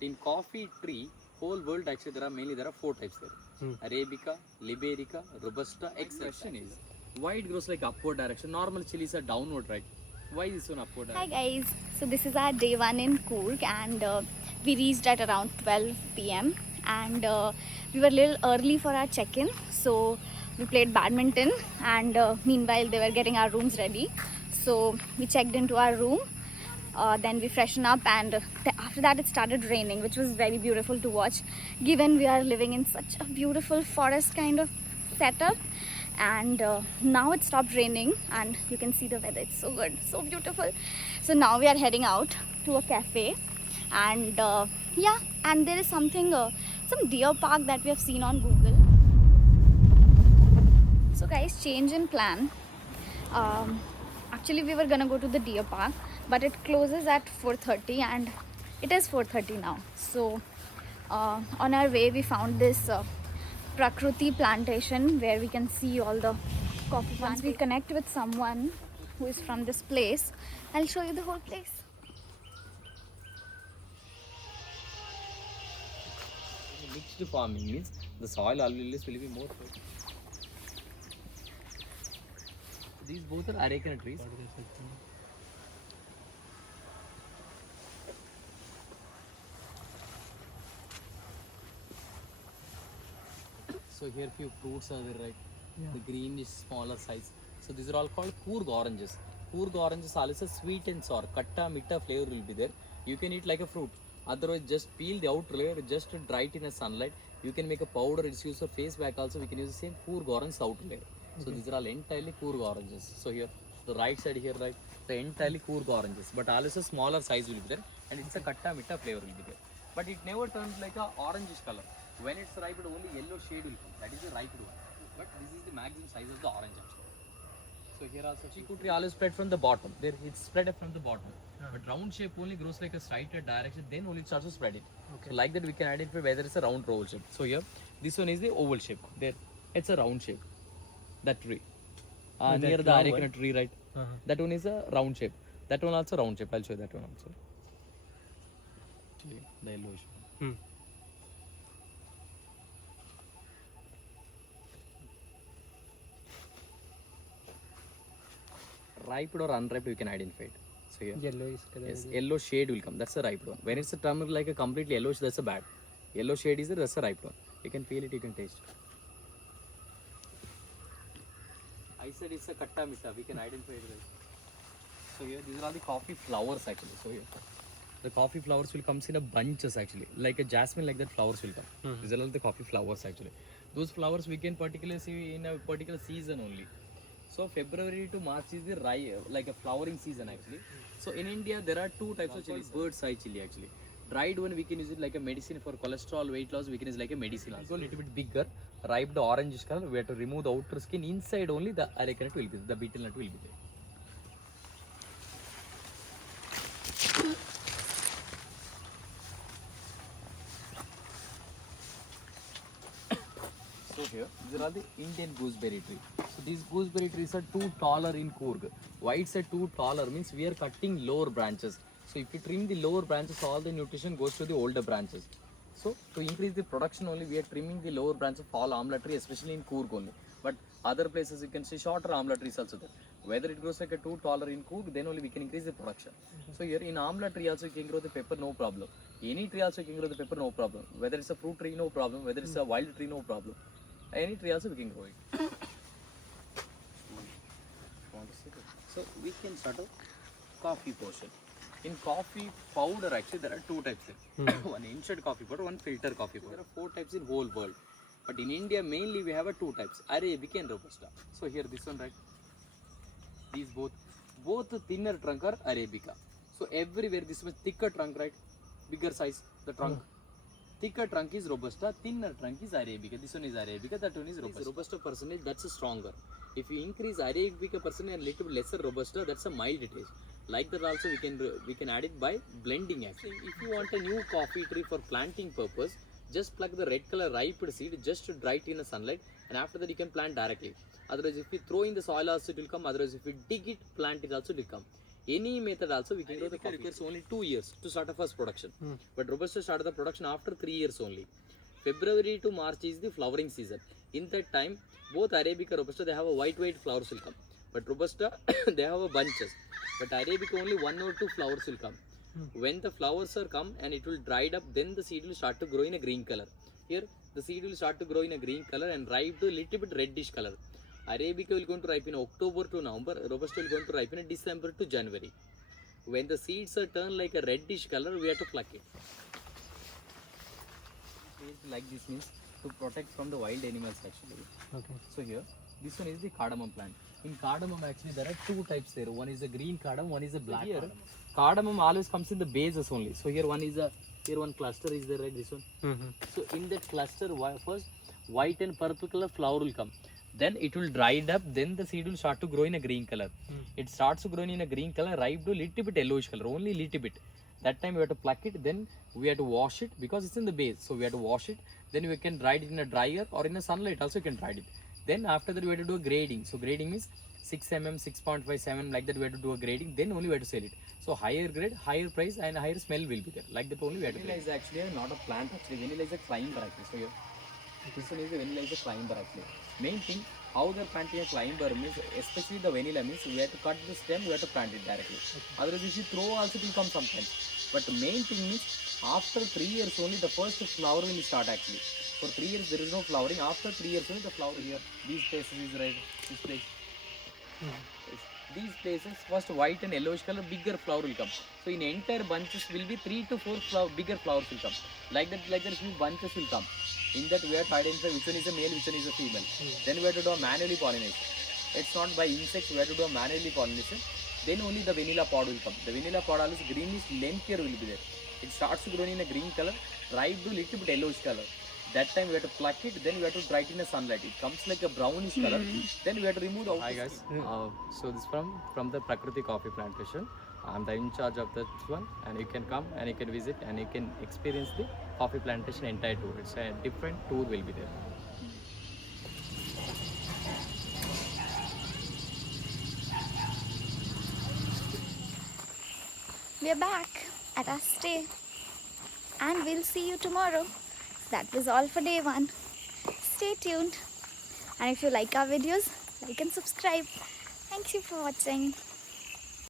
In coffee tree, whole world actually there are four types there. Arabica, Liberica, Robusta, etc. Question is, why it grows like upward direction? Normal chilies are downward, right? Why is this one upward Hi direction? guys, so this is our day one in Coorg and we reached at around 12 p.m. and we were a little early for our check-in, so we played badminton and meanwhile they were getting our rooms ready. So we checked into our room, then we freshened up and after that it started raining, which was very beautiful to watch given we are living in such a beautiful forest kind of setup. And now it stopped raining and you can see the weather, it's so good, so beautiful. So now we are heading out to a cafe and yeah, and there is something some deer park that we have seen on Google. So guys, change in plan. Actually we were gonna go to the deer park, but it closes at 4:30 and it is 4:30 now. So on our way we found this Prakruti plantation where we can see all the coffee plants. Once we connect with someone who is from this place, I'll show you the whole place. Mixed farming means the soil always will be more fertile. These both are areca trees. So here few fruits are there, right? Yeah. The green is smaller size. So these are all called Coorg oranges. Coorg oranges also sweet and sour. Katta, mitta flavor will be there. You can eat like a fruit. Otherwise, just peel the outer layer, just dry it in the sunlight. You can make a powder. It's used for face pack also. We can use the same Coorg orange outer layer. Okay. So these are all entirely Coorg oranges. So here, the right side here, right, the entirely Coorg oranges. But also smaller size will be there, and it's a katta mitta flavor will be there. But it never turns like a orangish color. When it's ripe, only yellow shade will come. That is the ripe one. But this is the maximum size of the orange actually. So here also chiku tree always spread from the bottom. There it's spread up from the bottom. But round shape only grows like a straight direction. Then only it's also spread it. Okay. So like that we can identify whether it's a round or oval shape. So here this one is the oval shape. There it's a round shape. That tree. Near the areca tree, right? That one is a round shape. That one also round shape. I'll show you that one also. The yellowish one. Ripe or unripe you can identify it. So here yellowish color. Yes, yellow shade will come. That's a ripe one. When it's a term like a completely yellowish, that's a bad. Yellow shade is there, that's a ripe one. You can feel it, you can taste it. I said it's a katta mitta. We can identify it. Right? So here these are all the coffee flowers actually. So here the coffee flowers will come in a bunches actually, like a jasmine, like that flowers will come. These are all the coffee flowers actually. Those flowers we can particularly see in a particular season only. So February to March is the like a flowering season actually. So in India there are two types of chili. Bird's eye chili actually. Dried one we can use it like a medicine for cholesterol, weight loss. We can use like a medicine. Also a little bit bigger, ripe the orangish color. We have to remove the outer skin. Inside only the areca nut will be there. The betel nut will be there. So here, these are the Indian gooseberry tree. So these gooseberry trees are too taller in Coorg. Why it's a too taller means we are cutting lower branches. So if you trim the lower branches, all the nutrition goes to the older branches. So to increase the production only, we are trimming the lower branch of all amla tree, especially in Coorg only. But other places you can see shorter amla trees also there. Whether it grows like a too taller in Coorg, then only we can increase the production. So here in amla tree also you can grow the pepper, no problem. Any tree also you can grow the pepper, no problem. Whether it's a fruit tree, no problem. Whether it's a wild tree, no problem. Any tree also we can grow it. So we can start a coffee portion. In coffee powder actually there are two types. One instant coffee powder, one filter coffee powder. There are four types in whole world. But in India mainly we have a two types, Arabica and Robusta. So here this one, right? These both thinner trunk are Arabica. So everywhere this much thicker trunk, right? Bigger size, the trunk. Thicker trunk is Robusta, thinner trunk is Arabica. This one is Arabica, that one is Robusta. Robusta percentage, that's a stronger. If you increase Arabica percentage and little lesser Robusta, that's a mild taste. Like that also we can add it by blending actually. If you want a new coffee tree for planting purpose, just plug the red color ripe seed, just to dry it in the sunlight, and after that you can plant directly. Otherwise if you throw in the soil also it will come, otherwise if you dig it, plant it also will come. Any method also we can grow the coffee. Requires only 2 years to start a first production. But Robusta started the production after 3 years only. February to March is the flowering season. In that time, both Arabica and Robusta, they have a white flowers will come. But Robusta, they have a bunches. But Arabica only 1 or 2 flowers will come. When the flowers are come and it will dried up, then the seed will start to grow in a green color. Here, the seed will start to grow in a green color and ripe to a little bit reddish color. Arabica will going to ripen in October to November. Robusta will going to ripen in December to January. When the seeds are turned like a reddish color, we have to pluck it. Like this means to protect from the wild animals actually. Okay. So here, this one is the cardamom plant. In cardamom actually there are two types there. One is a green cardamom, one is a black cardamom always comes in the bases only. So here one is a, here one cluster is there, right, this one. So in that cluster, first white and purple color flower will come. Then it will dry it up, then the seed will start to grow in a green color. It starts growing in a green color, ripe to little bit yellowish color, only little bit. That time we have to pluck it, then we have to wash it because it's in the base. So we have to wash it, then we can dry it in a dryer or in a sunlight also you can dry it. Then after that we have to do a grading. So grading means 6 mm, 6.5, 7 like that we have to do a grading, then only we have to sell it. So higher grade, higher price and higher smell will be there. Like that only we have to. Vanilla is actually not a plant actually, vanilla is a climber actually. So here, this one is the vanilla is a climber actually. Main thing, how they're planting a climber means, especially the vanilla means, we have to cut the stem, we have to plant it directly. Otherwise if you throw also it will come sometimes. But the main thing is, after 3 years only the first flower will start actually. For 3 years there is no flowering. After 3 years only the flower here. These places is right. This place. These places first white and yellowish color, bigger flower will come. So in entire bunches will be 3 to 4 bigger flowers will come. Like that few bunches will come. In that we have to identify which one is a male, which one is a female. Then we have to do a manually pollination. It's not by insects, we have to do a manually pollination. Then only the vanilla pod will come. The vanilla pod always greenish lengthier will be there. It starts growing in a green color, ripe to little bit yellowish color. That time we have to pluck it, then we have to dry it in the sunlight. It comes like a brownish color. Then we have to remove the outer. Hi guys, so this from the Prakriti Coffee Plantation. I'm the in charge of that one, and you can come and you can visit and you can experience the coffee plantation entire tour. It's a different tour will be there. We're back at our stay and we'll see you tomorrow. That was all for day 1. Stay tuned, and if you like our videos, like and subscribe. Thank you for watching.